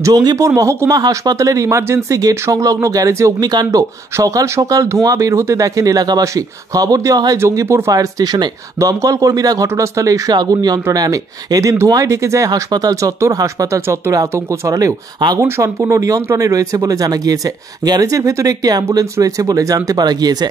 জঙ্গিপুর মহকুমা হাসপাতালের emergency gate সংলগ্ন গ্যারেজে অগ্নিকাণ্ড। সকাল সকাল ধোঁয়া বের হতে দেখেন এলাকাবাসী। খবর দেওয়া হয় জঙ্গিপুর ফায়ার স্টেশনে। দমকল কর্মীরা ঘটনাস্থলে এসে আগুন নিয়ন্ত্রণে আনে। এদিন ধোঁয়ায় ঢেকে যায় হাসপাতাল চত্বর। হাসপাতাল চত্বরে আতঙ্ক ছড়ালেও আগুন সম্পূর্ণ নিয়ন্ত্রণে রয়েছে বলে জানা গিয়েছে। গ্যারেজের ভেতরে একটি অ্যাম্বুলেন্স রয়েছে বলে জানতে পারা গিয়েছে।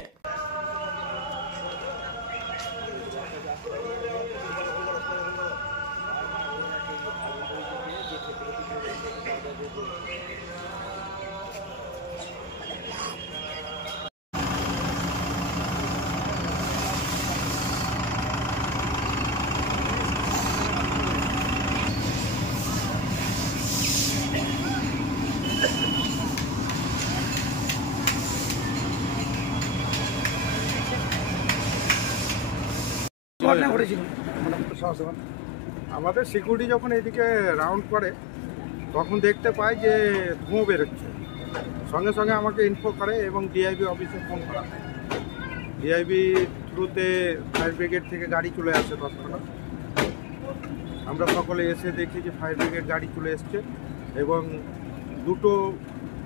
আমাদের সিকিউরিটি যখন এদিকে রাউন্ড করে তখন দেখতে পাই যে ধোঁয়া বেরোচ্ছে। সঙ্গে সঙ্গে আমাকে ইনফো করে এবং ডিআইবি অফিসে ফোন করা হয়। ডিআইবি থ্রুতে ফায়ার ব্রিগেড থেকে গাড়ি চলে আসে তৎক্ষণাৎ। আমরা সকলে এসে দেখি যে ফায়ার ব্রিগেড গাড়ি চলে এসছে এবং দুটো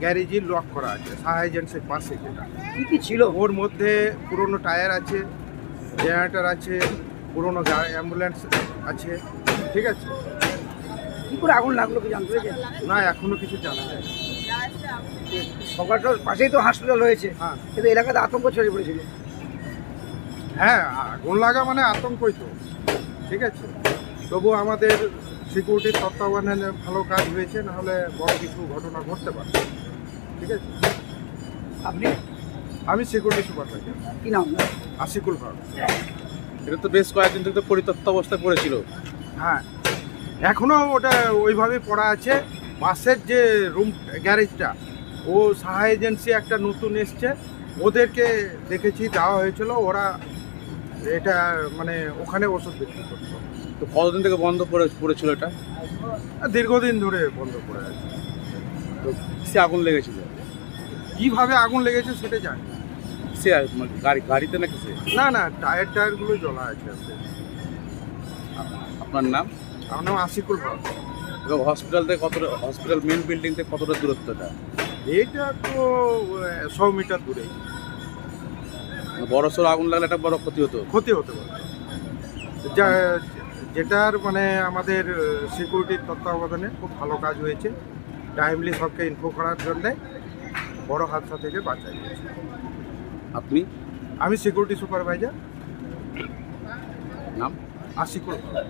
গ্যারেজই লক করা আছে সাহা এজেন্সির পাশে। যেটা কি ছিল ওর মধ্যে পুরনো টায়ার আছে, জেনারেটর আছে, পুরনো অ্যাম্বুলেন্স আছে। ঠিক আছে, কি করে আগুন লাগলো কি জানতে পেরেছেন? না, এখনো কিছু জানা যায় না। সকালটার পাশেই তো হসপিটাল রয়েছে, হ্যাঁ কিন্তু এলাকাতে আতঙ্ক ছড়িয়ে পড়েছিল। হ্যাঁ, আগুন লাগা মানে আতঙ্কই তো। ঠিক আছে, তবু আমাদের সিকিউরিটির তত্ত্বাবধানে ভালো কাজ হয়েছে, নাহলে বড় কিছু ঘটনা ঘটতে পারে। ঠিক আছে, আপনি? আমি সিকিউরিটি সুপারভাইজার। কি নাম? আশিকুল ভাগ। এটা তো বেশ কয়েকদিন থেকে পরিত্যক্ত অবস্থায় পড়েছিল। হ্যাঁ, এখনও ওটা ওইভাবেই পড়া আছে। পাশের যে রুম গ্যারেজটা, ও সাহা এজেন্সি একটা নতুন এসছে, ওদেরকে দেখেছি দেওয়া হয়েছিল। ওরা এটা মানে ওখানে ওষুধ বিক্রি করতো। তো কতদিন থেকে বন্ধ পড়েছিল এটা? দীর্ঘদিন ধরে বন্ধ করে আছে। তো সে আগুন লেগেছিল, কীভাবে আগুন লেগেছে সেটা জানি না। সে গাড়িতে নাকি সে? না না, টায়ারগুলো জ্বলা আছে। আপনার নাম? আমার নাম আশিকুল ভাগ। এবং হসপিটাল থেকে হসপিটাল মেন বিল্ডিং থেকে কতটা দূরত্বটা? এইটা তো 100 মিটার দূরে। বড় সড়ো আগুন লাগলে একটা বড় ক্ষতি হতে পারে। যেটার মানে আমাদের সিকিউরিটির তত্ত্বাবধানে খুব ভালো কাজ হয়েছে। টাইমলি সবকে ইনফো করার জন্যে বড় হাদসা থেকে বাঁচাই গেছে। আপনি? আমি সিকিউরিটি সুপারভাইজার। নাম? আশিকুল ভাগ।